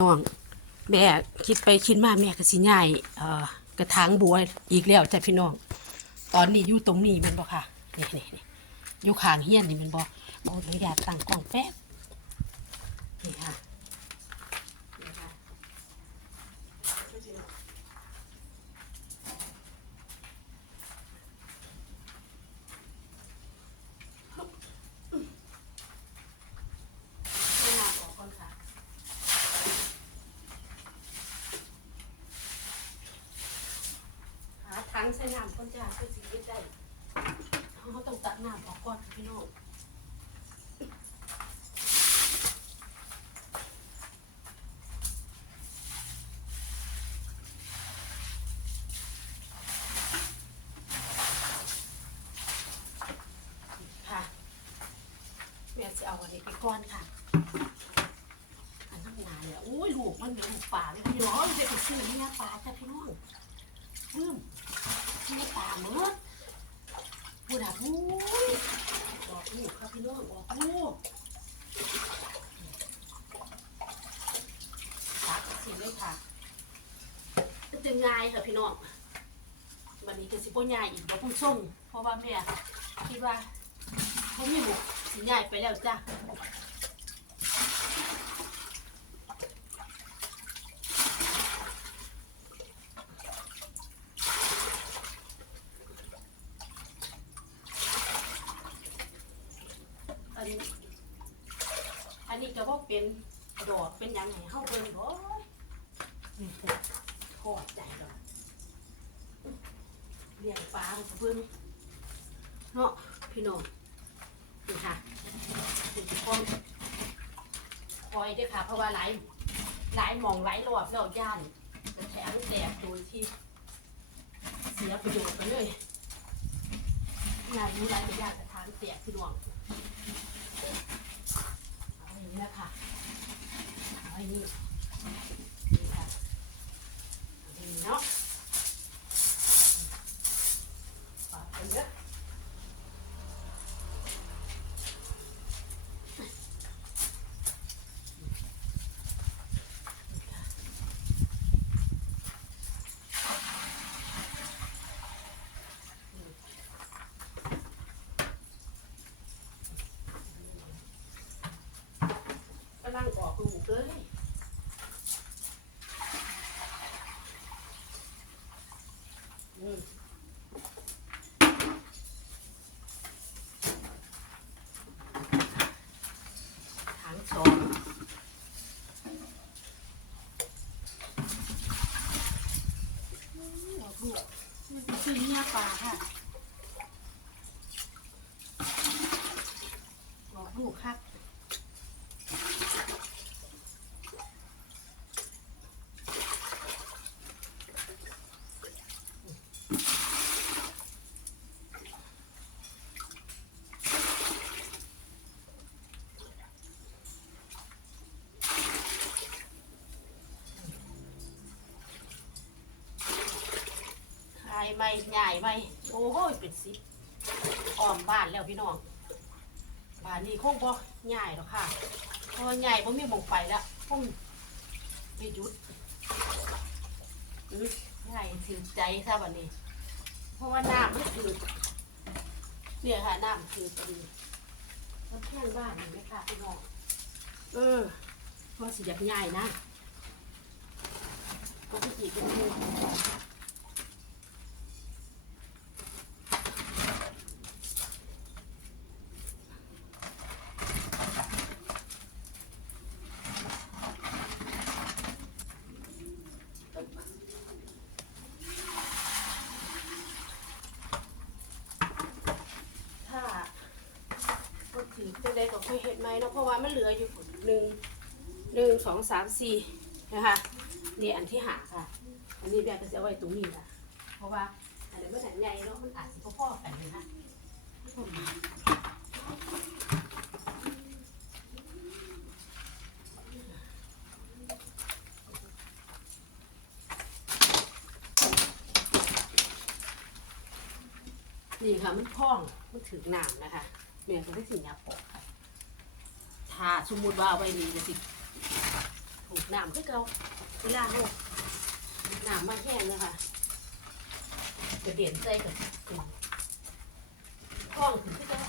น้องแม่คิดไปคิดมาแม่ก็สิง่ายเอ่อกระถางบัวอีกแล้วจ้ะพี่น้อง ตอนนี้อยู่ตรงนี้แมันบ่ค่ะนี่นี่นี่อยู่ข้างเฮียนนี่แมันบ่บ่อนุญากตั้งกล้องแป๊บนี่ค่ะนี่ค่ะเอาน้ำออกก่อนค่ะ หาถั งใส่น้ำก่อนจ้าเพื่อสิเก็บได้เขาต้องตัดน้ำออกก่อนพี่น้องค่ะแม่จะเอาอันนี้ไปก่อนค่ะอันน้ำหนาเนี่ยโอ้ยลูกมันเป็นลูกป่าเลยพี่น้องจะไปซื้อเนี่ยป่าจ้ะพี่น้องลืม ไม่ตามเมื่อพูดอะพูดออกลูกครับพี่น้องออกลูกตักสิเลยค่ะจะง่ายค่ะพี่น้องวันนี้ก็สิบ่ง่ายอีกเดี๋ยวพุ่งส่งเพราะว่าแม่คิดว่าเขาไม่หมดสิง่ายไปแล้วจ้ะ นี้ อันนี้ก็ว่าเป็นดอกเป็นหยังไงเฮาเบิ่งบ่นี่จ้ะทอดใจดอกเลี้ยงปลาเบิ่งเนาะพี่น้องนี่ค่ะนี่ทุกคนคอยด้วยค่ะ เพราะว่าหลายหลายหมองหลายรอบแล้วย่านแถมแตกโดยที่เสียประโยชน์ไปเลยนายรู้หลายไปย่านจะทานแตกพี่น้อง แหละค่ะเอาอย่างนี้เนาะฝากกันเยอะกำลังออกลูกเลยอืมถังสองอืมออกลูกมัน เป็นซื้อเนื้อปลาค่ะออกลูกครับ ไม่ใหญ่ไม่โอ้ยเป็นสิอ้อมบ้านแล้วพี่น้องบ้านนี้คงบ่ใหญ่หรอกค่ะเพราะใหญ่เพราะมีมองไฟแล้วคงไปหยุดอื้อใหญ่ถือใจซะบัดนี้ เพราะว่าน้ำมันคือเนี่ยค่ะน้ำคือพอดีแล้วเพื่อนบ้านเห็นไหมคะพี่น้องเออพราะสิอยากใหญ่นะก็ไปจีบกันเลย ถ้าก็ถือจะได้ ก็ค่อยเห็นไหมเนาะเพราะว่ามันเหลืออยู่หนึ่งหนึ่งสองสามสี่นะคะนี่อันที่หาค่ะ อันนี้แบบจะเอาไว้ตรงนี้ค่ะ เพราะว่าอันนี้มันใหญ่เนาะมันอาจจะพ่อๆกันนะคะนี่ค่ะมันพอง มันถึงน้ำนะคะเมียก็ได้สิยับออก ถ้าสมมุติว่าเอาไว้นี่จะสิถูกน้ำคือเก่าเวลาหกน้ำมาแห้งเลยค่ะกระเด็นใจกับกล่องกล้องถึงคือเก่า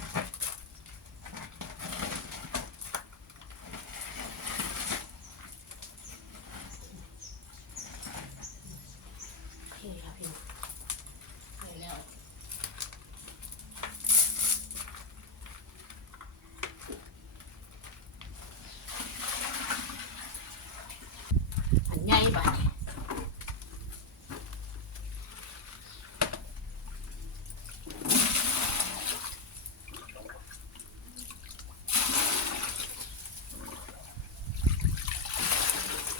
โอเคค่ะพี่น้องไปแล้ว อันใหญ่บัดนี้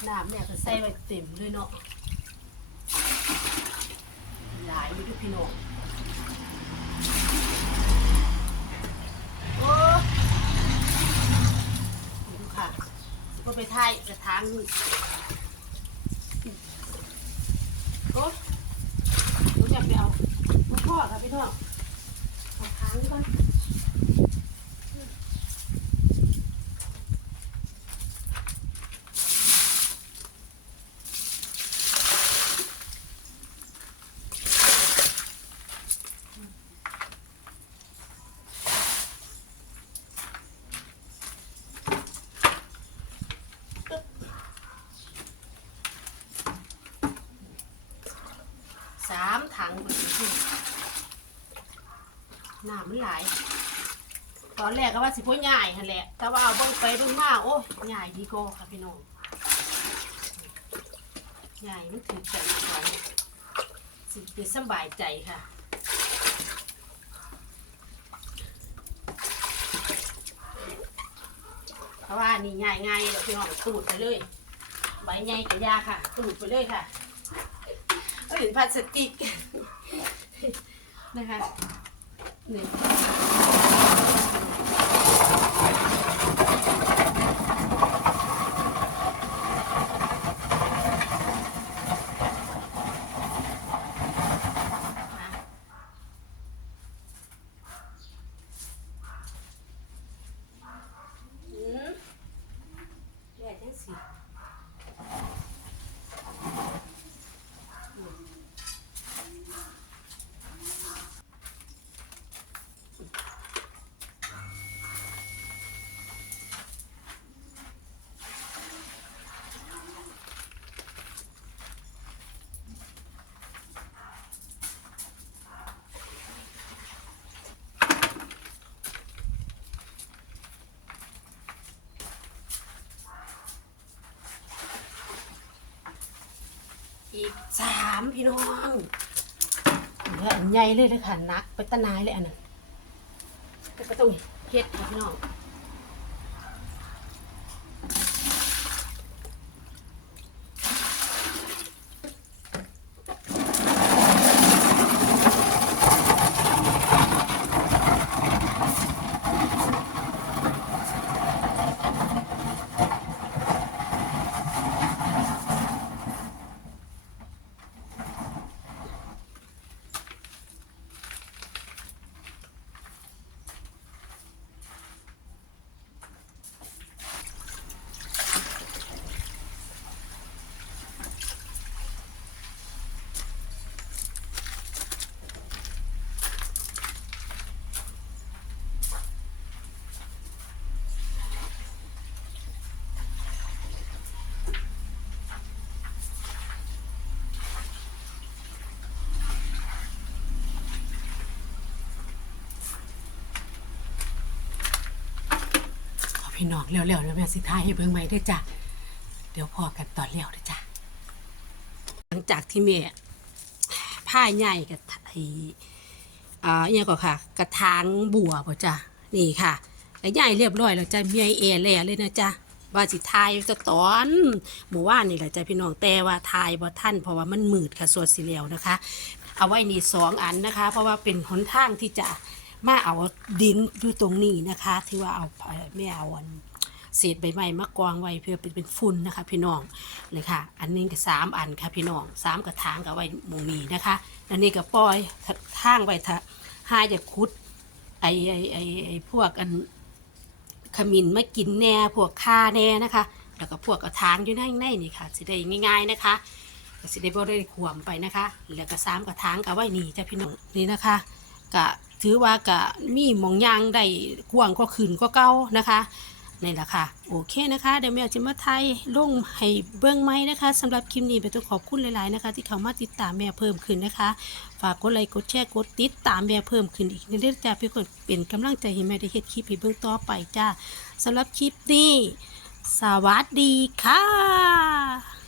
น้ำเนี่ยก็ใส่ไปเต็มเลยเนาะหลายอยู่ทุกพี่น้องโอ้ดูค่ะก็ไปถ่ายกระถางโอ้หนูอยากไปเอามาพ่อค่ะพี่น้องเอาค้างก่อนสามถังแบบนี้ น้ำมันไหลาย ตอนแรกก็ว่าสิพ่อใหญ่หันแหละ แต่ว่าเอาเบิ่งไปเบิ่งมาโอ้ยใหญ่ดีกว่าค่ะพี่น้องใหญ่มันถือใจเขาสิเป็นสบายใจค่ะเพราะว่านี่ง่ายง่ายเดี๋ยวพี่น้องตูดไปเลยใบใหญ่กับยาค่ะตูดไปเลยค่ะเอ้ยพลาสติกนะคะ นี่อืมแย่จังสิ อีกสามพี่น้องเหลืออันใหญ่เลยเลยค่ะนักไปตะนายเลยอันนั้นก็ก็ต้องเฮ็ดค่ะพี่น้อง พี่น้องเร็วๆแล้วแม่สิท้ายให้เบิ่งใหม่ด้วยจ้ะเดี๋ยวพอกันตอนเร็วด้วยจ้ะหลังจากที่แม่ผ้าใหญ่กับไอ้อ่าเนี่ยก็ค่ะ กระถางบัวป่ะจ้ะนี่ค่ะแล้ใหญ่เรียบร้อยแล้วจ้ะเมียเอแหล่เลยนะจ้ะว่าสิทายจะตอนหมู่ว่านี่แหละจ้ะพี่น้องแต่ว่าทายบ่ท่านเพราะว่ามันมืดค่ะส่วดสิแล้วนะคะ เอาไว้นี่สองอันนะคะ เพราะว่าเป็นหนทางที่จะ มาเอาดินอยู่ตรงนี้นะคะ ที่ว่าเอาไม่เอาเศษใบไม้มากองไว้เพื่อเป็นเป็นฝุ่นนะคะพี่น้องเลยค่ะ อันนี้ก็สามอันค่ะพี่น้องสามกระถางกับไว้หมูมีนะคะ อันนี้ก็ปล่อยทางไว้ถ้าห้าจะคุดไอไอไอไอพวกอันขมิ้นมากินแน่พวกข่าแน่นะคะ แล้วก็พวกกระถางอยู่ในในนี่ค่ะสิได้ง่ายๆนะคะก็สิได้บ่ได้ขวมไปนะคะ แล้วก็สามกระถางก็ไว้นี่จ้ะพี่น้องนี่นะคะ ก็ถือว่าก็มีหมองยางได้กว้างก็ขึ้นก็เก่านะคะนี่แหละค่ะ โอเคนะคะเดี๋ยวแม่จะมาไทยลงให้เบื้องไม้นะคะสำหรับคลิปนี้เป็นต้องขอบคุณหลาย ๆ นะคะ ที่เข้ามาติดตามแม่เพิ่มขึ้นนะคะ ฝากกดไลค์กดแชร์กดติดตามแม่เพิ่มขึ้นอีกในิดนึงจ้าเพื่อเป็นกำลังใจให้แม่ได้เฮ็ดคลิปให้เบื้องต่อไปจ้าสำหรับคลิปนี้ สวัสดีค่ะ